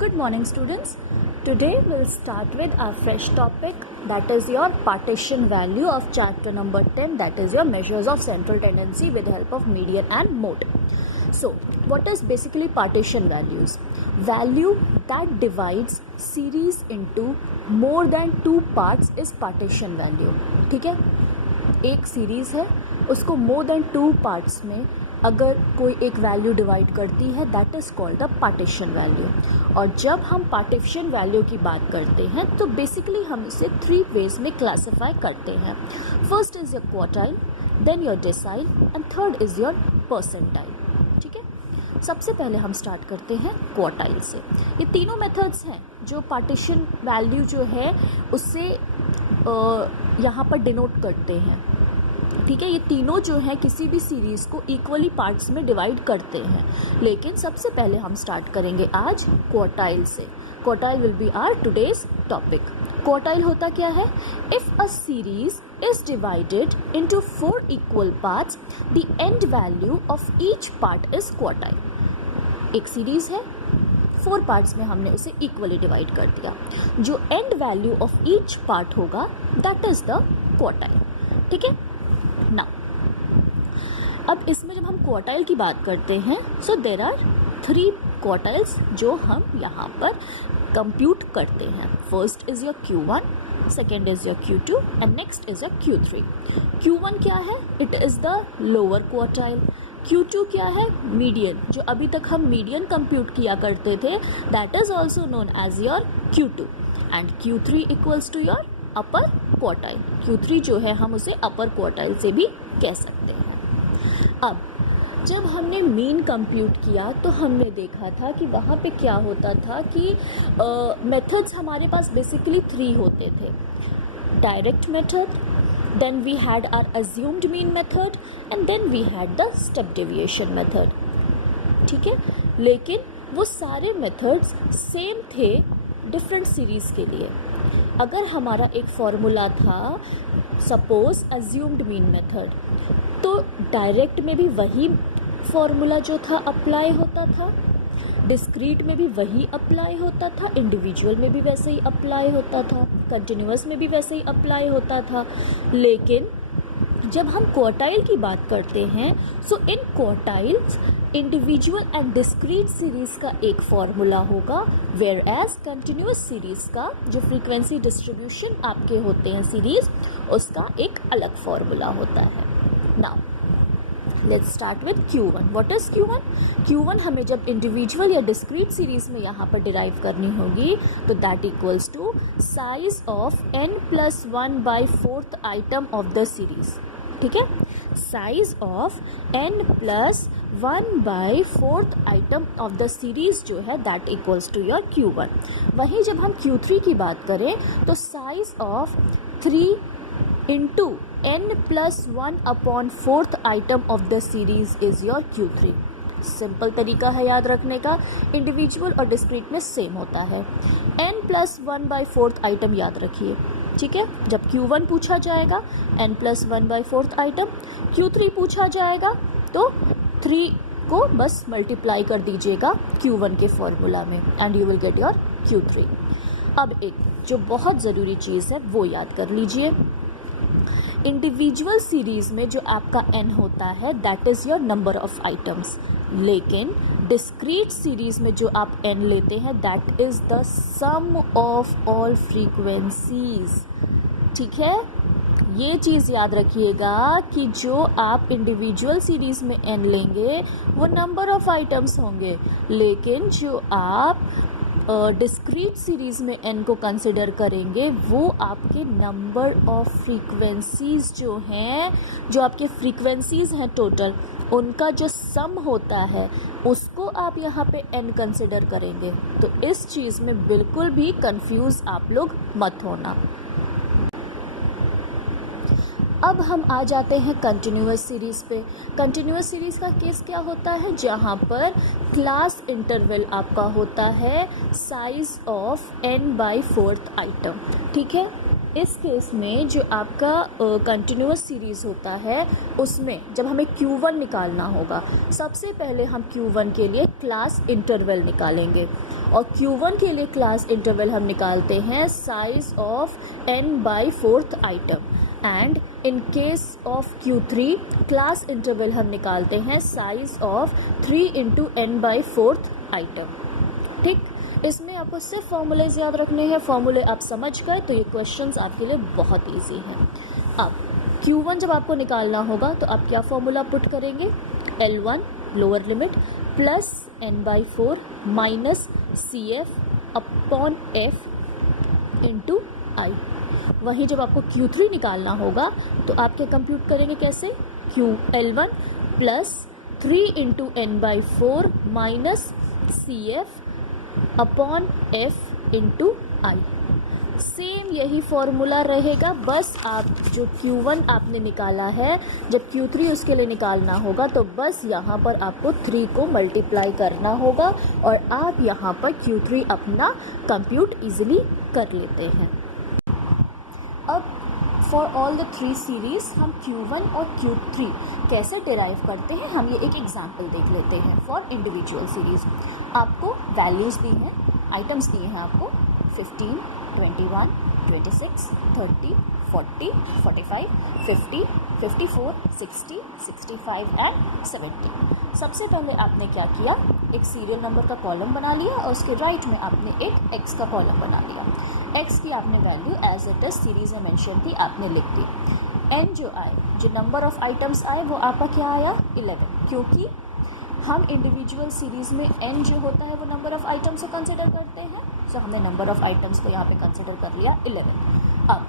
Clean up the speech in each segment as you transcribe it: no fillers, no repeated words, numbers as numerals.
Good morning, students. Today we'll start with our fresh topic, that is your partition value of chapter number 10, that is your measures of central tendency with help of median and mode. So, what is basically partition values? Value that divides series into more than two parts is partition value. ठीक है, एक series है, उसको more than two parts में अगर कोई एक value divide करती है, that is called the partition value. और जब हम पार्टीशन वैल्यू की बात करते हैं तो बेसिकली हम इसे थ्री वेज में क्लासीफाई करते हैं. First is your quartile, then your decile and third is your percentile. ठीक है, सबसे पहले हम स्टार्ट करते हैं क्वार्टाइल से. ये तीनों मेथड्स हैं जो पार्टीशन वैल्यू जो है उससे यहाँ पर डिनोट करते हैं. ठीक है, ये तीनों जो हैं किसी भी सीरीज़ को इक्वली पार्ट्स में डिवाइड करते हैं. लेकिन सबसे पहले हम स्टार्ट करेंगे आज क्वार्टाइल से. Quartile will be our today's topic. Quartile होता क्या है? If a series is divided into 4 equal parts, the end value of each part is quartile. एक सीरीज़ है, 4 पार्ट्स में हमने उसे इक्वली डिवाइड कर दिया. जो and value of each part होगा दैट इज़ द क्वार्टाइल. ठीक है ना. अब इसमें जब हम क्वार्टाइल की बात करते हैं, सो देर आर 3 क्वार्टाइल्स जो हम यहाँ पर कंप्यूट करते हैं. First is your Q1, second is your Q2 and next is your Q3. Q1 क्या है? It is the lower quartile. Q2 क्या है? मीडियन. जो अभी तक हम मीडियन कंप्यूट किया करते थे that is also known as your Q2 and Q3 equals to your upper quartile. Q3 जो है हम उसे अपर क्वार्टाइल से भी कह सकते हैं. अब जब हमने मीन कंप्यूट किया तो हमने देखा था कि वहाँ पे क्या होता था कि मेथड्स हमारे पास बेसिकली 3 होते थे. Direct method, then we had our assumed mean method and then we had the step deviation method. ठीक है, लेकिन वो सारे मेथड्स सेम थे डिफरेंट सीरीज़ के लिए. अगर हमारा एक फॉर्मूला था, सपोज अज्यूम्ड मीन मेथड, तो डायरेक्ट में भी वही फॉर्मूला जो था अप्लाई होता था, डिस्क्रीट में भी वही अप्लाई होता था, इंडिविजुअल में भी वैसे ही अप्लाई होता था, कंटिन्यूअस में भी वैसे ही अप्लाई होता था. लेकिन जब हम क्वार्टाइल की बात करते हैं, so in quartiles individual and discrete series का एक फॉर्मूला होगा, वेयर एज कंटिन्यूअस सीरीज़ का जो फ्रीक्वेंसी डिस्ट्रीब्यूशन आपके होते हैं सीरीज़, उसका एक अलग फॉर्मूला होता है. Now let's start with Q1. What is Q1? Q1 हमें जब इंडिविजुअल या डिस्क्रीट सीरीज़ में यहाँ पर डिराइव करनी होगी तो that equals to size of n+1/4 item of the series. ठीक है, size of n+1/4 item of the series जो है that equals to your Q1. वहीं जब हम Q3 की बात करें तो size of 3 into n+1/4 item of the series is your Q3. Simple तरीका है याद रखने का. इंडिविजुअल और डिस्क्रीट में सेम होता है. n+1/4 आइटम याद रखिए. ठीक है, जब Q1 पूछा जाएगा n+1/4 आइटम, Q3 पूछा जाएगा तो 3 को बस मल्टीप्लाई कर दीजिएगा Q1 के फॉर्मूला में and you will get your Q3. अब एक जो बहुत ज़रूरी चीज़ है वो याद कर लीजिए. इंडिविजुअल सीरीज़ में जो आपका n होता है that is your number of items. लेकिन डिस्क्रीट सीरीज़ में जो आप n लेते हैं that is the sum of all frequencies. ठीक है, ये चीज़ याद रखिएगा कि जो आप इंडिविजुअल सीरीज़ में n लेंगे वो नंबर ऑफ आइटम्स होंगे, लेकिन जो आप डिस्क्रीट सीरीज़ में n को कंसिडर करेंगे वो आपके नंबर ऑफ फ्रीक्वेंसीज़ जो हैं, जो आपके फ्रीक्वेंसीज़ हैं टोटल, उनका जो सम होता है उसको आप यहाँ पे n कंसिडर करेंगे. तो इस चीज़ में बिल्कुल भी कंफ्यूज आप लोग मत होना. अब हम आ जाते हैं कंटिन्यूअस सीरीज़ पे. कंटिन्यूअस सीरीज़ का केस क्या होता है? जहाँ पर क्लास इंटरवल आपका होता है साइज ऑफ n/4 आइटम. ठीक है, इस केस में जो आपका कंटिन्यूअस सीरीज़ होता है उसमें जब हमें Q1 निकालना होगा, सबसे पहले हम Q1 के लिए क्लास इंटरवल निकालेंगे और Q1 के लिए क्लास इंटरवल हम निकालते हैं size of n/4 item and in case of Q3 class interval हम निकालते हैं साइज ऑफ 3 × n/4 आइटम। ठीक, इसमें आपको सिर्फ फॉर्मूलेज याद रखने हैं। फॉर्मूले आप समझ गए तो ये क्वेश्चंस आपके लिए बहुत इजी हैं। अब Q1 जब आपको निकालना होगा तो आप क्या फॉर्मूला पुट करेंगे, L1 lower limit plus n/4 minus CF upon F into I। वहीं जब आपको Q3 निकालना होगा तो आप क्या कंप्यूट करेंगे, कैसे, L1 plus 3 × n/4 minus CF upon F into I। Same यही फॉर्मूला रहेगा, बस आप जो Q1 आपने निकाला है जब Q3 उसके लिए निकालना होगा तो बस यहाँ पर आपको 3 को मल्टीप्लाई करना होगा और आप यहाँ पर Q3 अपना कंप्यूट इजीली कर लेते हैं। अब फॉर ऑल द 3 सीरीज़ हम Q1 और Q3 कैसे डिराइव करते हैं, हम ये एक एग्जाम्पल देख लेते हैं। फॉर इंडिविजुअल सीरीज़ आपको वैल्यूज़ दी हैं, आइटम्स दिए हैं आपको 15, 21, 26, 30, 40, 45, 50, 54, 60, 65 एंड 70। सबसे पहले आपने क्या किया, एक सीरियल नंबर का कॉलम बना लिया और उसके राइट में आपने एक एक्स का कॉलम बना लिया। एक्स की आपने value as it is series में मेंशन थी, आपने लिख दी। एन जो आए, जो नंबर ऑफ आइटम्स आए वो आपका क्या आया, 11, क्योंकि हम इंडिविजुअल सीरीज़ में n जो होता है वो नंबर ऑफ़ आइटम्स को कंसिडर करते हैं। सो हमने नंबर ऑफ़ आइटम्स को यहाँ पे कंसिडर कर लिया 11। अब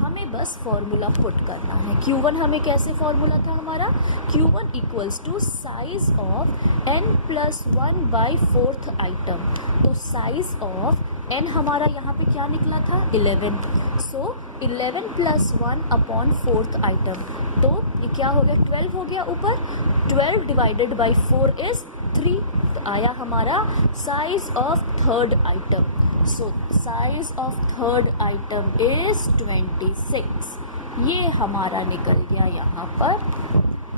हमें बस फॉर्मूला पुट करना है। Q1 हमें कैसे फॉर्मूला था हमारा, Q1 equals to size of n+1/4 item. तो साइज ऑफ n हमारा यहाँ पे क्या निकला था, 11। सो 11 + 1 अपॉन 4th आइटम, तो ये क्या हो गया, 12 हो गया ऊपर। 12 डिवाइडेड बाई 4 इज़ 3, तो आया हमारा size of 3rd item. So size of 3rd item is 26। ये हमारा निकल गया यहाँ पर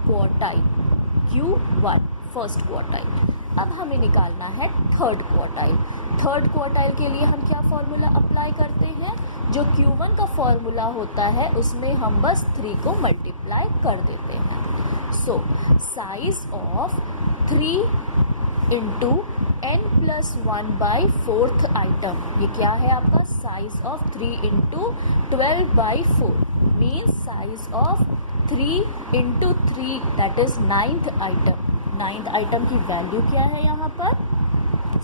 क्वार्टाइल, Q1 फर्स्ट क्वार्टाइल। अब हमें निकालना है 3rd क्वार्टाइल। 3rd क्वार्टाइल के लिए हम क्या फॉर्मूला अप्लाई करते हैं, जो Q1 का फॉर्मूला होता है उसमें हम बस 3 को मल्टीप्लाई कर देते हैं। सो साइज ऑफ 3 × n+1/4 आइटम, ये क्या है आपका size of 3 × 12/4 means size of 3 × 3 that is 9th item. 9th item की वैल्यू क्या है यहाँ पर,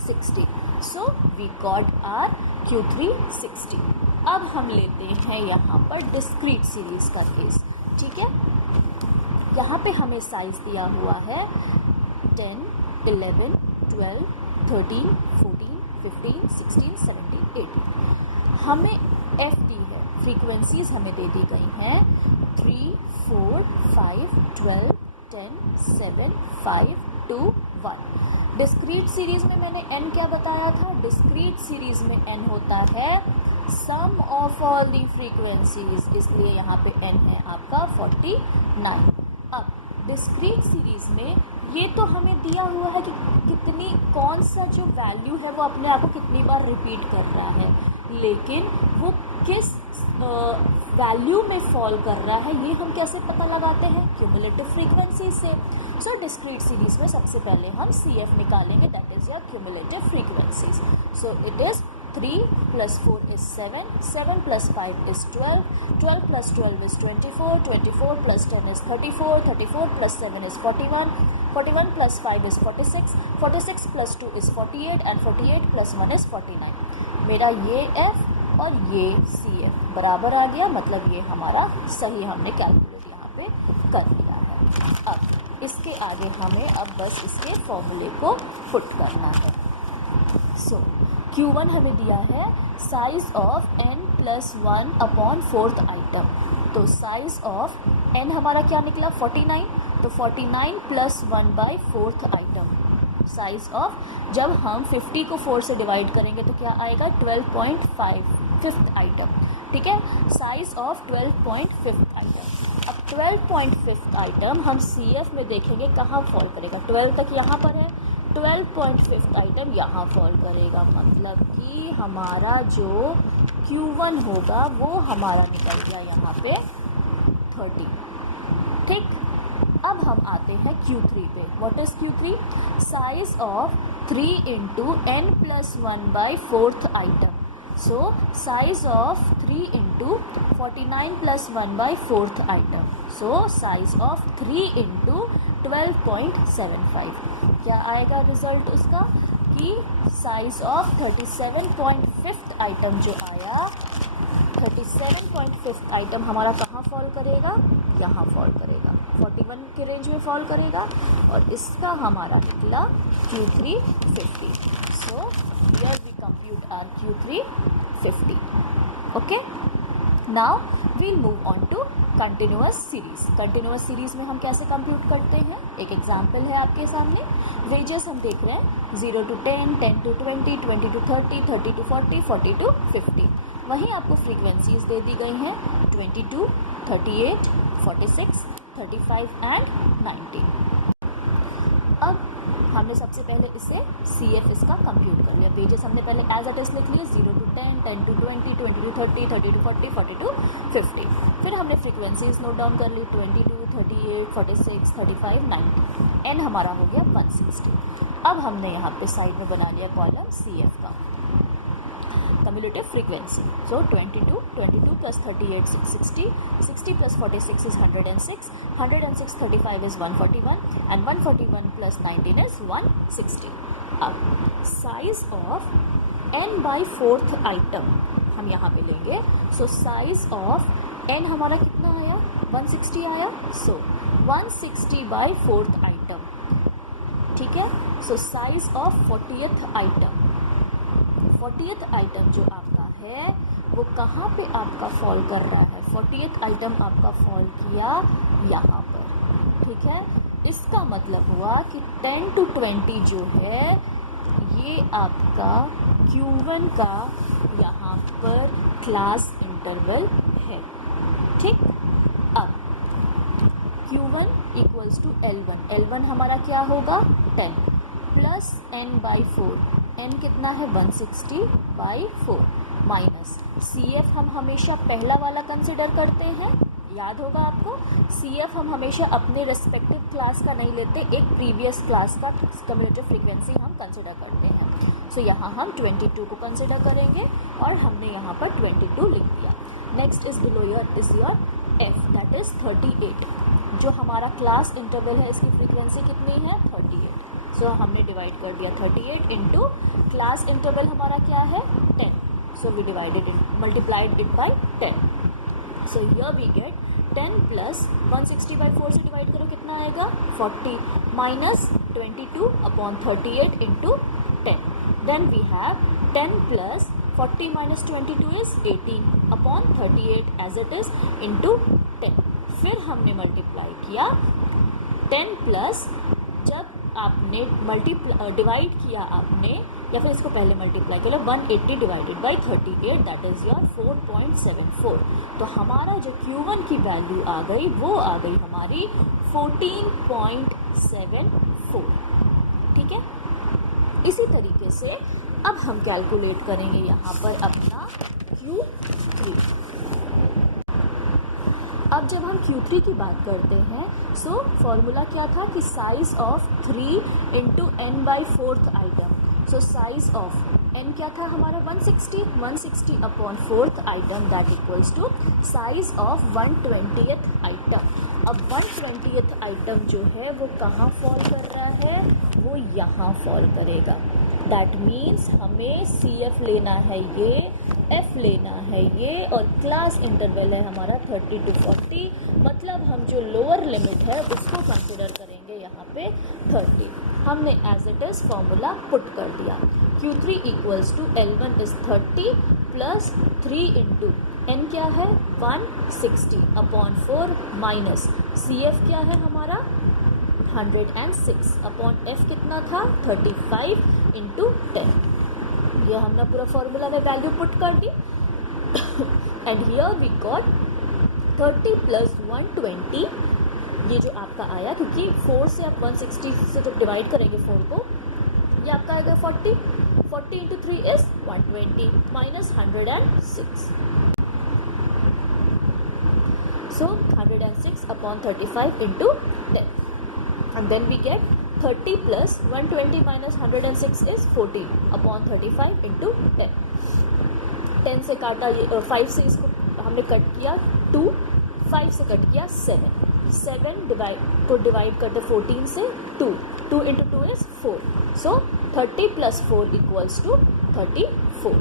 60। So we got our Q3 60। अब हम लेते हैं यहाँ पर डिस्क्रीट सीरीज का केस। ठीक है, यहाँ पे हमें साइज दिया हुआ है 10, 11, 12, 13, 14, 15, 16, 17, 18। हमें F दी है, फ्रीक्वेंसीज हमें दे दी गई हैं 3, 4, 5, 12, 10, 7, 5, 2, 1। डिस्क्रीट सीरीज़ में मैंने n क्या बताया था, डिस्क्रीट सीरीज़ में n होता है सम ऑफ ऑल दी फ्रीक्वेंसीज, इसलिए यहाँ पे n है आपका 49। अब डिस्क्रीट सीरीज़ में ये तो हमें दिया हुआ है कि कितनी, कौन सा जो वैल्यू है वो अपने आप को कितनी बार रिपीट कर रहा है, लेकिन वो किस वैल्यू में फॉल कर रहा है ये हम कैसे पता लगाते हैं, क्यूमुलेटिव फ्रीक्वेंसी से। सो डिस्क्रीट सीरीज़ में सबसे पहले हम CF निकालेंगे, that is your cumulative frequencies. So it is 3 + 4 is 7, 7 + 5 is 12, 12 + 12 is 24, 24 + 10 is 34, 34 + 7 is 41, 41 + 5 is 46, 46 + 2 is 48 and 48 + 1 is 49। मेरा ये F और ये CF बराबर आ गया, मतलब ये हमारा सही हमने कैलकुलेट यहाँ पे कर लिया है। अब इसके आगे हमें अब बस इसके फॉर्मूले को पुट करना है। सो Q1 हमें दिया है size of n+1 upon 4th item, तो साइज ऑफ n हमारा क्या निकला 49, तो 49 + 1/4 आइटम। साइज ऑफ, जब हम 50 को 4 से डिवाइड करेंगे तो क्या आएगा 12.5 5th आइटम। ठीक है, साइज ऑफ 12.5 आइटम। अब 12.5 आइटम हम CF में देखेंगे कहाँ फॉल करेगा। 12 तक यहाँ पर है, 12.5 आइटम यहाँ फॉल करेगा, मतलब कि हमारा जो Q1 होगा वो हमारा निकल गया यहाँ पे 30। ठीक, अब हम आते हैं Q3 पे। What is Q3? Size of 3 into n+1/4 item. So size of 3 into 49 plus 1/4 item. So size of 3 into 12.75. क्या आएगा रिजल्ट उसका कि size of 37.5 आइटम जो आया, 37.5 आइटम हमारा कहाँ फॉल करेगा? यहाँ फॉल करेगा, 41 के रेंज में फॉल करेगा, और इसका हमारा निकला Q3 50. So here we compute our Q3 50. Okay, now we'll move on to continuous series. Continuous series में हम कैसे कंप्यूट करते हैं? एक एग्जाम्पल है आपके सामने। वेजेस हम देख रहे हैं 0 to 10, 10 to 20, 20 to 30, 30 to 40, 40 to 50। वहीं आपको फ्रीक्वेंसीज दे दी गई हैं 22, 38, 46, 35 एंड 19। अब हमने सबसे पहले इसे CF इसका कंप्यूट कर लिया। वेजेस हमने पहले एज इट इज लिख लिए 0 to 10, 10 to 20, 20 to 30, 30 to 40, 40 to 50। फिर हमने फ्रीक्वेंसीज नोट डाउन कर ली 22, 38, 46, 35, 90। एन हमारा हो गया 160। अब हमने यहाँ पे साइड में बना लिया कॉलम CF का cumulative frequency. So 22 plus 38 is 60, 60 plus 46 is 106, 106 35 is 141, and 141 plus 19 is 160. अब size of n/4 item हम यहाँ पे लेंगे। So size of n हमारा कितना आया? 160 आया। So 160/4 item, ठीक है। So size of 40th item, 40th item जो आपका है वो कहाँ पे आपका फॉल कर रहा है? 40th आइटम आपका फॉल किया यहाँ पर, ठीक है। इसका मतलब हुआ कि 10 to 20 जो है ये आपका Q1 का यहाँ पर क्लास इंटरवल है, ठीक। अब Q1 equals to L1, L1 हमारा क्या होगा? 10 प्लस n/4, n कितना है? 160/4 माइनस CF हम हमेशा पहला वाला कंसिडर करते हैं, याद होगा आपको। CF हम हमेशा अपने रेस्पेक्टिव क्लास का नहीं लेते, एक प्रीवियस क्लास का कम्युलेटिव फ्रीक्वेंसी हम कंसिडर करते हैं। सो यहाँ हम 22 को कंसिडर करेंगे और हमने यहाँ पर 22 लिख दिया। Next is below your is your F, that is 38। जो हमारा क्लास इंटरवल है इसकी फ्रीक्वेंसी कितनी है? 38। सो हमने डिवाइड कर दिया 38 इंटू क्लास इंटरवल हमारा क्या है? 10। So we divided it, multiplied it by 10। So here we get 10 plus 160/4 से डिवाइड करो कितना आएगा? 40 minus 22/38 into 10। Then we have 10 plus 40 minus 22 is 18/38 as it is into 10। फिर हमने मल्टीप्लाई किया 10 प्लस, जब आपने डिवाइड किया आपने, या फिर इसको पहले मल्टीप्लाई करो 180 divided by 38, that is your 4.74। तो हमारा जो Q1 की वैल्यू आ गई वो आ गई हमारी 14.74, ठीक है। इसी तरीके से अब हम कैलकुलेट करेंगे यहाँ पर अपना Q3। अब जब हम Q3 की बात करते हैं, सो फॉर्मूला क्या था कि size of 3 into n/4 item. So size of n क्या था हमारा? 160, 160/4 item, that equals to size of 120th item. अब 120th आइटम जो है वो कहाँ फॉल कर रहा है? वो यहाँ फॉल करेगा। दैट मीन्स हमें CF लेना है ये, F लेना है ये, और क्लास इंटरवल है हमारा 30 to 40, मतलब हम जो लोअर लिमिट है उसको कंसिडर करेंगे यहाँ पे 30। हमने as it is formula put कर दिया। Q3 equals to L1 is 30 plus 3 into n क्या है? 160/4 माइनस CF क्या है हमारा? 106/F कितना था? 35 इंटू 10। ये हमने पूरा फॉर्मूला में वैल्यू पुट कर दी। And here we got 30 plus 120, ये जो आपका आया, क्योंकि 4 से आप 160 से जब डिवाइड करेंगे 4 को, ये आपका आएगा 40 into 3 is 120 minus 106. So 106 upon 35 into 10, and then we get 30 plus 120 minus 106 is 14 upon 35 into 10. 10 से काटा, 5 से इसको हमने कट किया 2, 5 से कट किया 7 को डिवाइड करते 14 से 2 into 2 is 4. So 30 plus 4 equals to 34.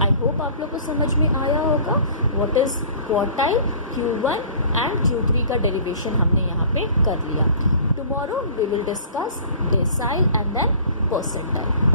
I hope आप लोग को समझ में आया होगा what is quartile, Q1 and Q3 का डेरिवेशन हमने यहाँ पे कर लिया. Tomorrow we will discuss decile and then percentile.